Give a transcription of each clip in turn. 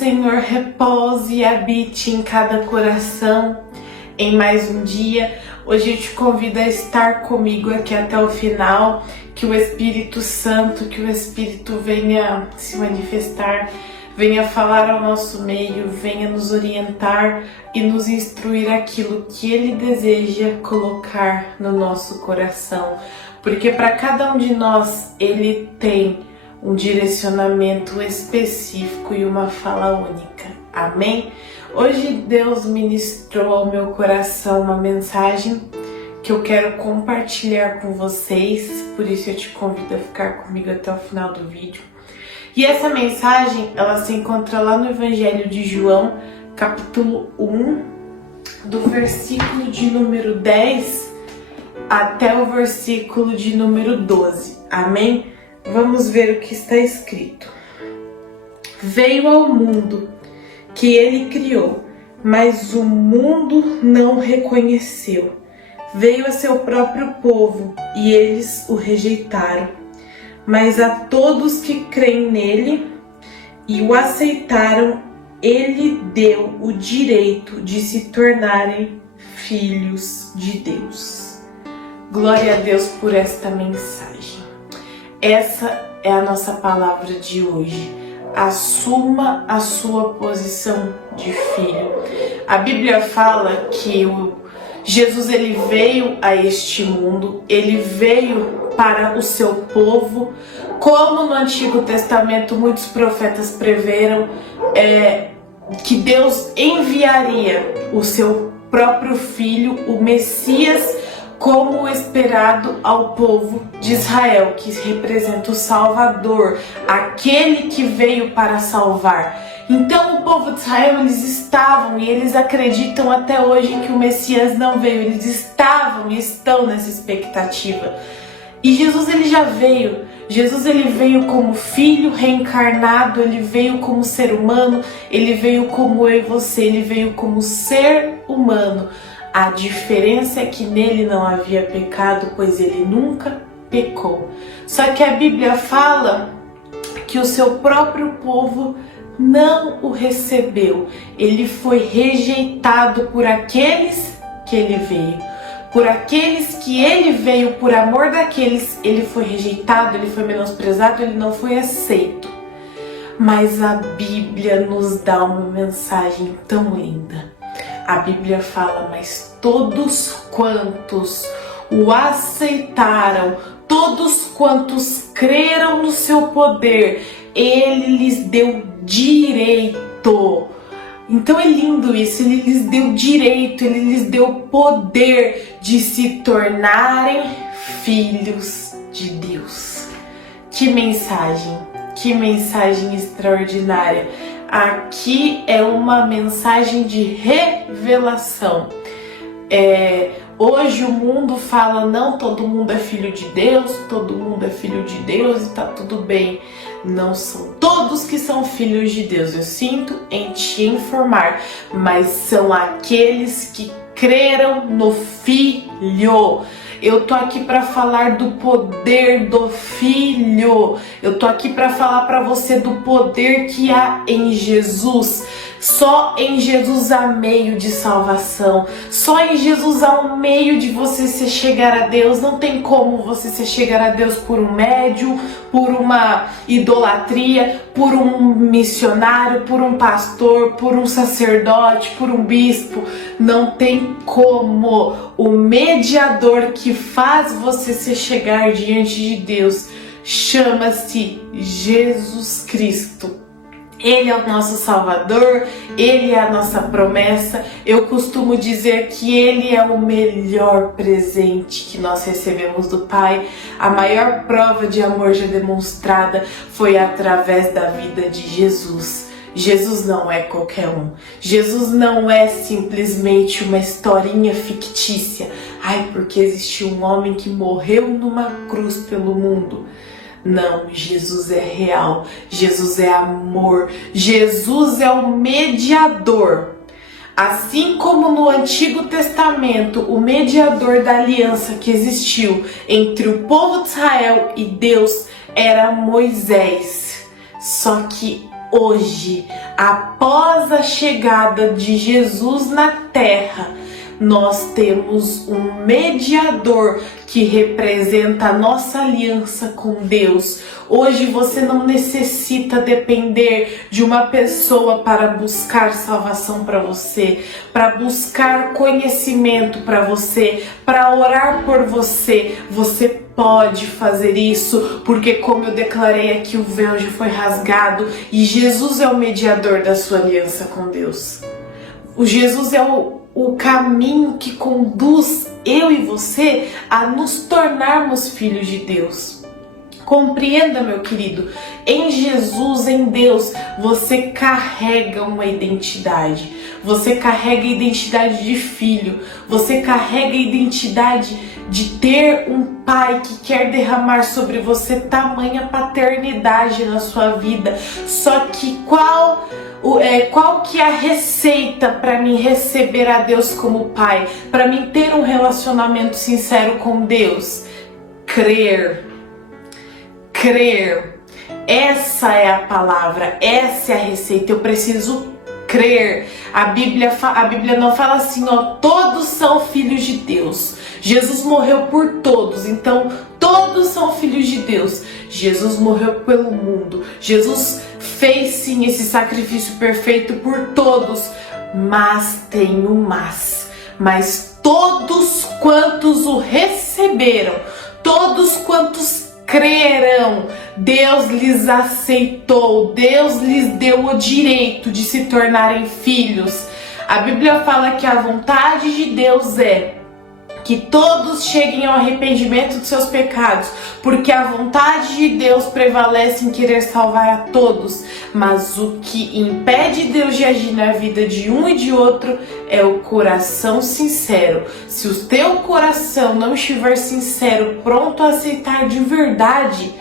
Senhor repouse e habite em cada coração em mais um dia. Hoje eu te convido a estar comigo aqui até o final, que o Espírito Santo, que o Espírito venha se manifestar, venha falar ao nosso meio, venha nos orientar e nos instruir aquilo que Ele deseja colocar no nosso coração. Porque para cada um de nós Ele tem um direcionamento específico e uma fala única. Amém? Hoje Deus ministrou ao meu coração uma mensagem que eu quero compartilhar com vocês, por isso eu te convido a ficar comigo até o final do vídeo. E essa mensagem, ela se encontra lá no Evangelho de João, capítulo 1, do versículo de número 10 até o versículo de número 12. Amém? Vamos ver o que está escrito. Veio ao mundo que ele criou, mas o mundo não reconheceu. Veio a seu próprio povo e eles o rejeitaram. Mas a todos que creem nele e o aceitaram, ele deu o direito de se tornarem filhos de Deus. Glória a Deus por esta mensagem. Essa é a nossa palavra de hoje. Assuma a sua posição de filho. A Bíblia fala que Jesus ele veio a este mundo, ele veio para o seu povo, como no Antigo Testamento muitos profetas preveram que Deus enviaria o seu próprio filho, o Messias, como esperado ao povo de Israel, que representa o Salvador, aquele que veio para salvar. Então o povo de Israel, eles estavam e eles acreditam até hoje que o Messias não veio, eles estavam e estão nessa expectativa. E Jesus ele já veio, Jesus ele veio como filho reencarnado, ele veio como ser humano, ele veio como eu e você, ele veio como ser humano. A diferença é que nele não havia pecado, pois ele nunca pecou. Só que a Bíblia fala que o seu próprio povo não o recebeu. Ele foi rejeitado por aqueles que ele veio. Por aqueles que ele veio, por amor daqueles, ele foi rejeitado, ele foi menosprezado, ele não foi aceito. Mas a Bíblia nos dá uma mensagem tão linda. A Bíblia fala, mas todos quantos o aceitaram, todos quantos creram no seu poder, ele lhes deu direito. Então é lindo isso, ele lhes deu direito, ele lhes deu poder de se tornarem filhos de Deus. Que mensagem extraordinária. Aqui é uma mensagem de revelação. Hoje o mundo fala, não, todo mundo é filho de Deus, todo mundo é filho de Deus e tá tudo bem. Não são todos que são filhos de Deus, eu sinto em te informar, mas são aqueles que creram no Filho. Eu tô aqui para falar do poder do Filho. Eu tô aqui para falar para você do poder que há em Jesus. Só em Jesus há meio de salvação. Só em Jesus há um meio de você se chegar a Deus. Não tem como você se chegar a Deus por um médium, por uma idolatria, por um missionário, por um pastor, por um sacerdote, por um bispo. Não tem como. O mediador que faz você se chegar diante de Deus chama-se Jesus Cristo. Ele é o nosso Salvador, Ele é a nossa promessa. Eu costumo dizer que Ele é o melhor presente que nós recebemos do Pai. A maior prova de amor já demonstrada foi através da vida de Jesus. Jesus não é qualquer um. Jesus não é simplesmente uma historinha fictícia. Ai, porque existiu um homem que morreu numa cruz pelo mundo. Não, Jesus é real, Jesus é amor, Jesus é o mediador. Assim como no Antigo Testamento, o mediador da aliança que existiu entre o povo de Israel e Deus era Moisés. Só que hoje, após a chegada de Jesus na terra, nós temos um mediador que representa a nossa aliança com Deus. Hoje você não necessita depender de uma pessoa para buscar salvação para você, para buscar conhecimento para você, para orar por você. Você pode fazer isso, porque como eu declarei aqui, o véu já foi rasgado e Jesus é o mediador da sua aliança com Deus. O Jesus é o caminho que conduz eu e você a nos tornarmos filhos de Deus. Compreenda, meu querido, em Jesus, em Deus, você carrega uma identidade. Você carrega a identidade de filho. Você carrega a identidade de ter um pai que quer derramar sobre você tamanha paternidade na sua vida. Só que qual que é a receita para mim receber a Deus como pai? Para mim ter um relacionamento sincero com Deus? Crer. Crer. Essa é a palavra, essa é a receita. Eu preciso crer. A Bíblia não fala assim, ó, todos são filhos de Deus. Jesus morreu por todos, então todos são filhos de Deus. Jesus morreu pelo mundo. Jesus fez sim esse sacrifício perfeito por todos, mas tem um mas todos quantos o receberam, todos quantos crerão, Deus lhes aceitou, Deus lhes deu o direito de se tornarem filhos. A Bíblia fala que a vontade de Deus é que todos cheguem ao arrependimento dos seus pecados, porque a vontade de Deus prevalece em querer salvar a todos, mas o que impede Deus de agir na vida de um e de outro é o coração sincero. Se o teu coração não estiver sincero, pronto a aceitar de verdade,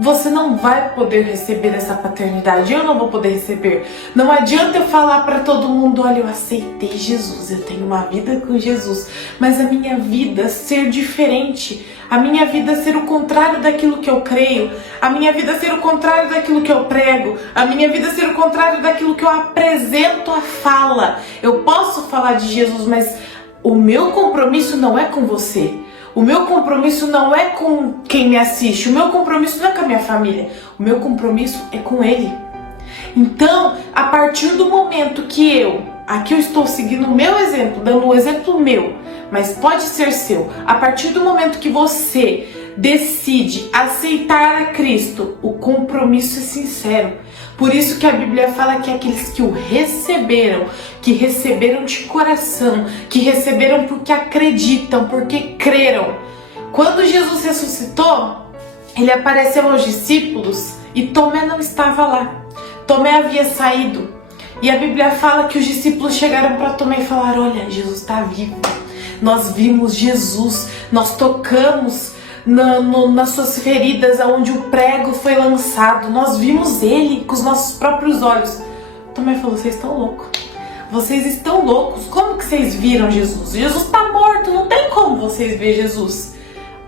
você não vai poder receber essa paternidade. Eu não vou poder receber. Não adianta eu falar para todo mundo, olha, eu aceitei Jesus, eu tenho uma vida com Jesus, mas a minha vida ser diferente, a minha vida ser o contrário daquilo que eu creio, a minha vida ser o contrário daquilo que eu prego, a minha vida ser o contrário daquilo que eu apresento à fala. Eu posso falar de Jesus, mas o meu compromisso não é com você. O meu compromisso não é com quem me assiste, o meu compromisso não é com a minha família, o meu compromisso é com Ele. Então, a partir do momento que aqui eu estou seguindo o meu exemplo, dando um exemplo meu, mas pode ser seu, a partir do momento que você decide aceitar a Cristo, o compromisso é sincero. Por isso que a Bíblia fala que aqueles que o receberam, que receberam de coração, que receberam porque acreditam, porque creram. Quando Jesus ressuscitou, ele apareceu aos discípulos e Tomé não estava lá. Tomé havia saído. E a Bíblia fala que os discípulos chegaram para Tomé e falaram, olha, Jesus está vivo. Nós vimos Jesus, nós tocamos nas suas feridas, onde o prego foi lançado. Nós vimos ele com os nossos próprios olhos. Tomé falou, vocês estão loucos. Vocês estão loucos. Como que vocês viram Jesus? Jesus está morto, não tem como vocês ver Jesus.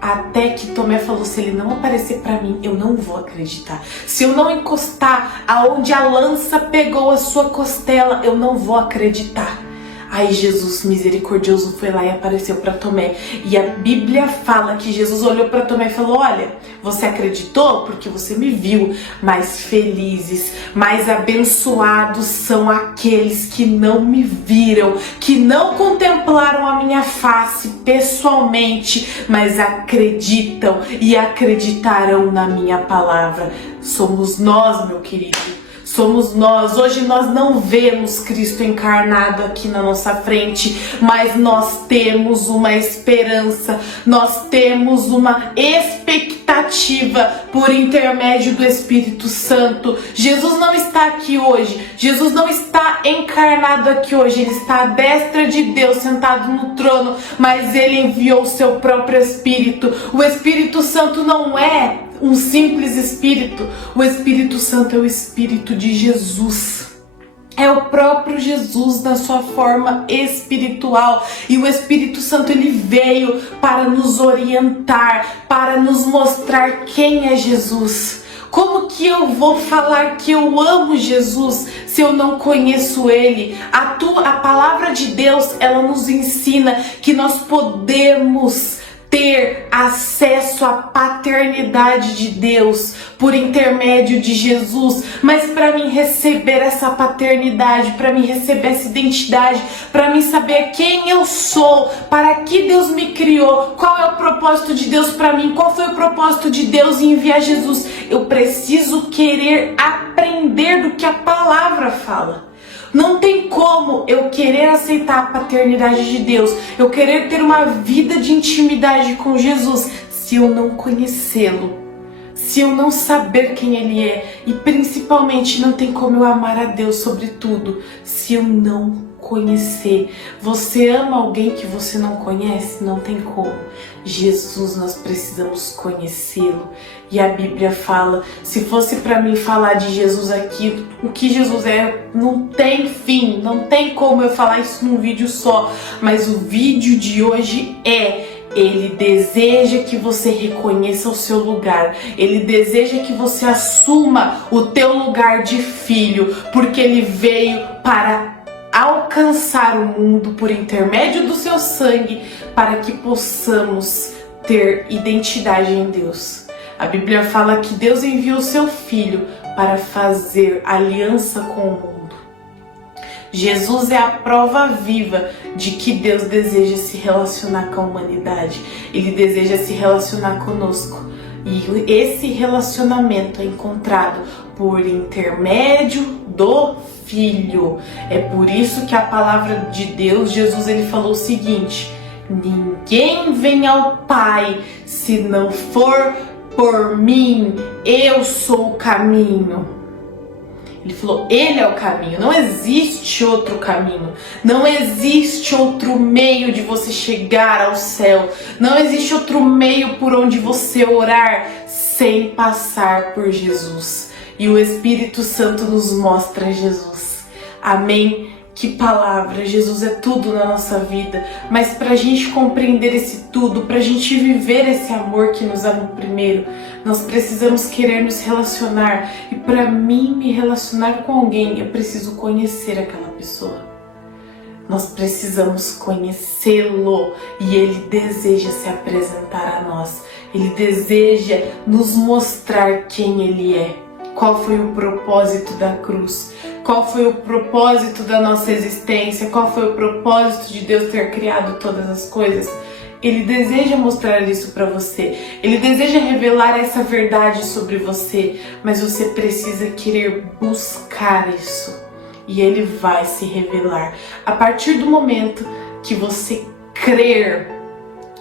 Até que Tomé falou, se ele não aparecer para mim, eu não vou acreditar. Se eu não encostar aonde a lança pegou a sua costela, eu não vou acreditar. Aí Jesus misericordioso foi lá e apareceu para Tomé. E a Bíblia fala que Jesus olhou para Tomé e falou, olha, você acreditou porque você me viu, mas felizes, mais abençoados são aqueles que não me viram, que não contemplaram a minha face pessoalmente, mas acreditam e acreditarão na minha palavra. Somos nós, meu querido. Somos nós. Hoje nós não vemos Cristo encarnado aqui na nossa frente, mas nós temos uma esperança, nós temos uma expectativa por intermédio do Espírito Santo. Jesus não está aqui hoje, Jesus não está encarnado aqui hoje, Ele está à destra de Deus, sentado no trono, mas Ele enviou o seu próprio Espírito. O Espírito Santo não é um simples Espírito. O Espírito Santo é o Espírito de Jesus. É o próprio Jesus na sua forma espiritual. E o Espírito Santo, ele veio para nos orientar, para nos mostrar quem é Jesus. Como que eu vou falar que eu amo Jesus se eu não conheço Ele? A palavra de Deus, ela nos ensina que nós podemos ter acesso à paternidade de Deus por intermédio de Jesus, mas para mim receber essa paternidade, para mim receber essa identidade, para mim saber quem eu sou, para que Deus me criou, qual é o propósito de Deus para mim, qual foi o propósito de Deus em enviar Jesus, eu preciso querer aprender do que a palavra fala. Não tem como eu querer aceitar a paternidade de Deus, eu querer ter uma vida de intimidade com Jesus, se eu não conhecê-lo, se eu não saber quem Ele é. E principalmente não tem como eu amar a Deus sobre tudo, se eu não conhecer. Você ama alguém que você não conhece? Não tem como. Jesus, nós precisamos conhecê-lo. E a Bíblia fala, se fosse para mim falar de Jesus aqui, o que Jesus é, não tem fim, não tem como eu falar isso num vídeo só. Mas o vídeo de hoje Ele deseja que você reconheça o seu lugar. Ele deseja que você assuma o teu lugar de filho, porque Ele veio para alcançar o mundo por intermédio do seu sangue, para que possamos ter identidade em Deus. A Bíblia fala que Deus enviou o seu Filho para fazer aliança com o mundo. Jesus é a prova viva de que Deus deseja se relacionar com a humanidade. Ele deseja se relacionar conosco. E esse relacionamento é encontrado por intermédio do Filho. É por isso que a palavra de Deus, Jesus, ele falou o seguinte: ninguém vem ao Pai se não for por mim. Eu sou o caminho. Ele falou, Ele é o caminho, não existe outro caminho, não existe outro meio de você chegar ao céu, não existe outro meio por onde você orar sem passar por Jesus. E o Espírito Santo nos mostra Jesus. Amém? Que palavra! Jesus é tudo na nossa vida, mas para a gente compreender esse tudo, para a gente viver esse amor que nos amou primeiro, nós precisamos querer nos relacionar. E para mim me relacionar com alguém, eu preciso conhecer aquela pessoa. Nós precisamos conhecê-lo e Ele deseja se apresentar a nós. Ele deseja nos mostrar quem Ele é. Qual foi o propósito da cruz? Qual foi o propósito da nossa existência? Qual foi o propósito de Deus ter criado todas as coisas? Ele deseja mostrar isso para você. Ele deseja revelar essa verdade sobre você. Mas você precisa querer buscar isso. E Ele vai se revelar. A partir do momento que você crer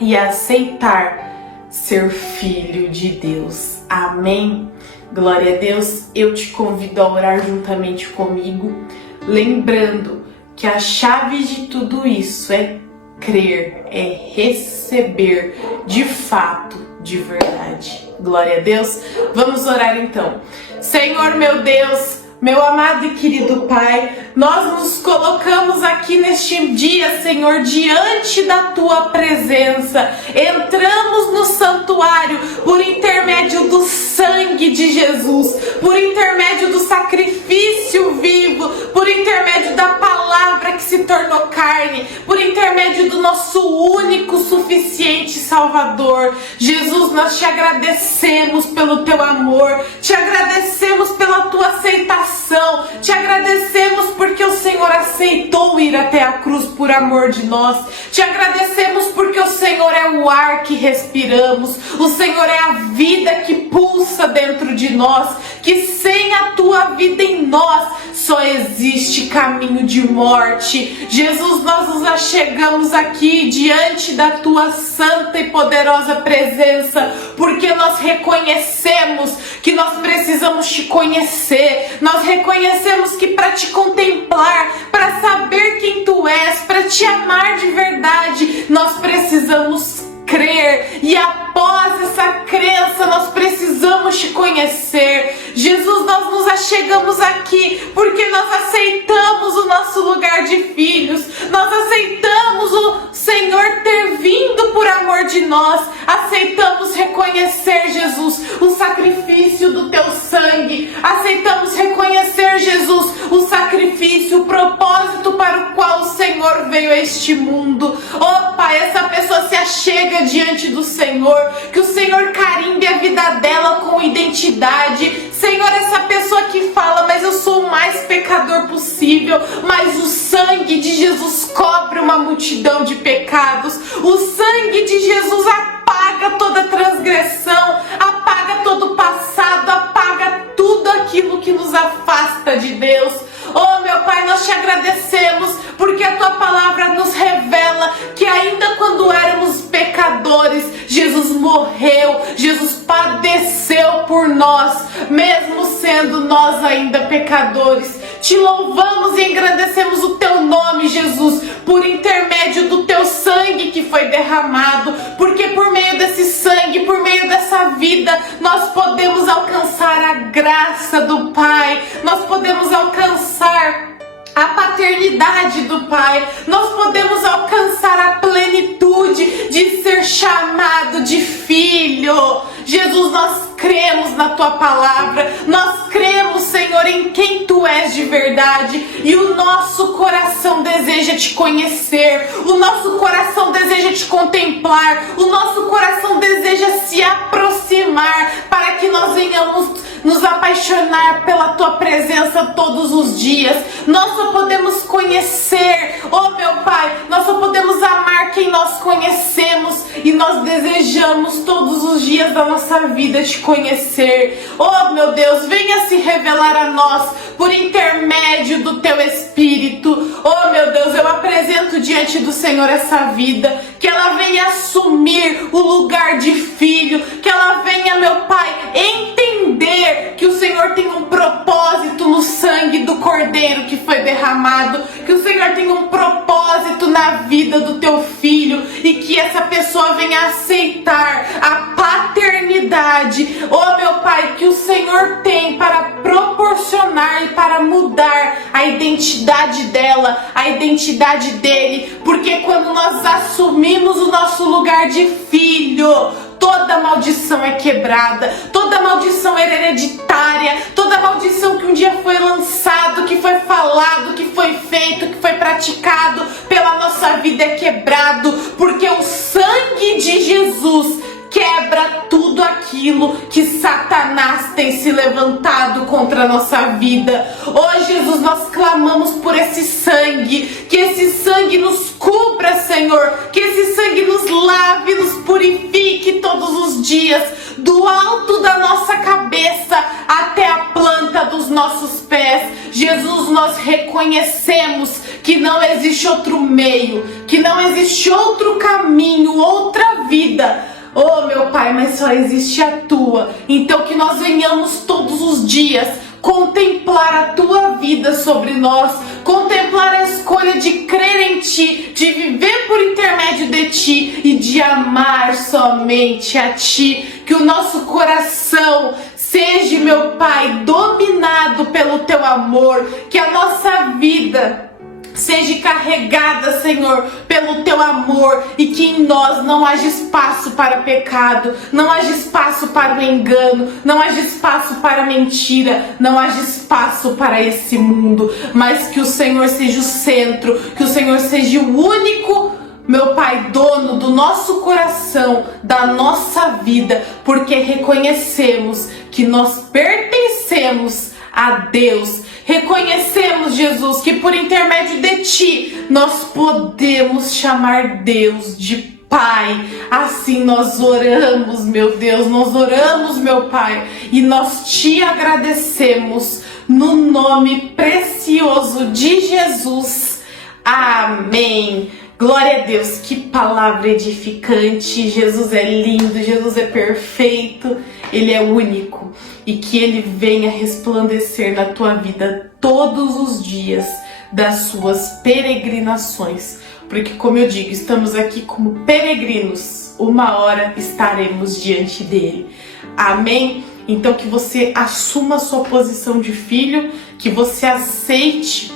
e aceitar ser filho de Deus. Amém? Glória a Deus, eu te convido a orar juntamente comigo, lembrando que a chave de tudo isso é crer, é receber de fato, de verdade. Glória a Deus, vamos orar então. Senhor meu Deus, meu amado e querido Pai, nós nos colocamos aqui neste dia, Senhor, diante da Tua presença. Entramos no santuário por intermédio do sangue de Jesus, por intermédio do sacrifício vivo, por intermédio da palavra que se tornou carne, por intermédio do nosso único, suficiente Salvador. Jesus, nós te agradecemos pelo Teu amor, te agradecemos pela Tua aceitação, te agradecemos porque o Senhor aceitou ir até a cruz por amor de nós. Te agradecemos porque o Senhor é o ar que respiramos, o Senhor é a vida que pulsa dentro de nós, que sem a Tua vida em nós só existe caminho de morte. Jesus, nós nos achegamos aqui diante da Tua santa e poderosa presença, porque nós reconhecemos que nós precisamos Te conhecer, nós reconhecemos que para Te contemplar, para saber quem Tu és, para Te amar de verdade, nós precisamos crer, e após essa crença nós precisamos Te conhecer. Jesus, nós nos achegamos aqui porque nós aceitamos o nosso lugar de filhos, nós aceitamos o Senhor ter vindo por amor favor de nós. Aceitamos reconhecer, Jesus, o sacrifício do teu sangue. Aceitamos reconhecer, Jesus, o sacrifício, o propósito para o qual o Senhor veio a este mundo. Oh Pai, essa pessoa se achega diante do Senhor, que o Senhor carimbe a vida dela com identidade. Senhor, essa pessoa que fala, mas eu sou o mais pecador possível, mas o sangue de Jesus cobre uma multidão de pecados. O sangue de Jesus apaga toda transgressão, apaga todo o passado, apaga tudo aquilo que nos afasta de Deus. Oh meu Pai, nós te agradecemos porque a tua palavra nos revela que ainda quando éramos pecadores, Jesus morreu, Jesus padeceu por nós, mesmo sendo nós ainda pecadores. Te louvamos e engrandecemos o teu nome, Jesus, por intermédio do teu sangue que foi derramado, porque por meio desse sangue, por meio dessa vida, nós podemos alcançar a graça do Pai, nós podemos alcançar a paternidade do Pai, nós podemos alcançar a plenitude de ser chamado de filho. Jesus, nós cremos na tua palavra, nós cremos, Senhor, em quem tu és de verdade, e o nosso coração deseja te conhecer, o nosso coração deseja te contemplar, o nosso coração deseja se aproximar, para que nós venhamos nos apaixonar pela tua presença todos os dias. Nós só podemos conhecer, oh meu Pai, nós só podemos amar quem nós conhecemos, e nós desejamos todos os dias da nossa vida te conhecer. Oh meu Deus, venha se revelar a nós por intermédio do teu Espírito. Oh meu Deus, eu apresento diante do Senhor essa vida, que ela venha assumir o lugar de filho, que ela venha, meu Pai, entender que o Senhor tem um propósito no sangue do Cordeiro que foi derramado, que o Senhor tem um propósito na vida do teu filho, e que essa pessoa venha aceitar a paternidade, oh meu Pai, que o Senhor tem para proporcionar e para mudar a identidade dela, a identidade dele, porque quando nós assumimos o nosso lugar de filho, toda maldição é quebrada, toda maldição é hereditária, toda maldição que um dia foi lançado, que foi falado, que foi feito, que foi praticado pela nossa vida é quebrado, porque o sangue de Jesus quebra tudo aquilo que Satanás tem se levantado contra a nossa vida. Oh Jesus, nós clamamos por esse sangue, que esse sangue nos cubra, Senhor, que esse sangue nos lave, nos purifique todos os dias, do alto da nossa cabeça até a planta dos nossos pés. Jesus, nós reconhecemos que não existe outro meio, que não existe outro caminho, outra vida, oh meu Pai, mas só existe a tua. Então que nós venhamos todos os dias contemplar a tua vida sobre nós, contemplar a escolha de crer em ti, de viver por intermédio de ti e de amar somente a ti. Que o nosso coração seja, meu Pai, dominado pelo teu amor, que a nossa vida seja carregada, Senhor, pelo teu amor, e que em nós não haja espaço para pecado, não haja espaço para o engano, não haja espaço para a mentira, não haja espaço para esse mundo, mas que o Senhor seja o centro, que o Senhor seja o único, meu Pai, dono do nosso coração, da nossa vida, porque reconhecemos que nós pertencemos a Deus. Reconhecemos, Jesus, que por intermédio de ti nós podemos chamar Deus de Pai. Assim nós oramos, meu Deus, nós oramos, meu Pai, e nós te agradecemos no nome precioso de Jesus. Amém. Glória a Deus, que palavra edificante. Jesus é lindo, Jesus é perfeito, Ele é único, e que Ele venha resplandecer na tua vida todos os dias das suas peregrinações, porque, como eu digo, estamos aqui como peregrinos, uma hora estaremos diante dele. Amém? Então que você assuma a sua posição de filho, que você aceite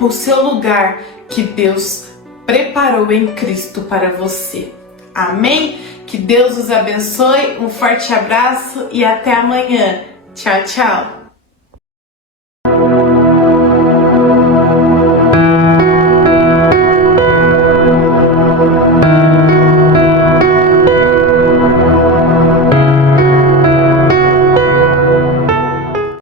o seu lugar que Deus preparou em Cristo para você. Amém? Que Deus os abençoe, um forte abraço e até amanhã. Tchau, tchau!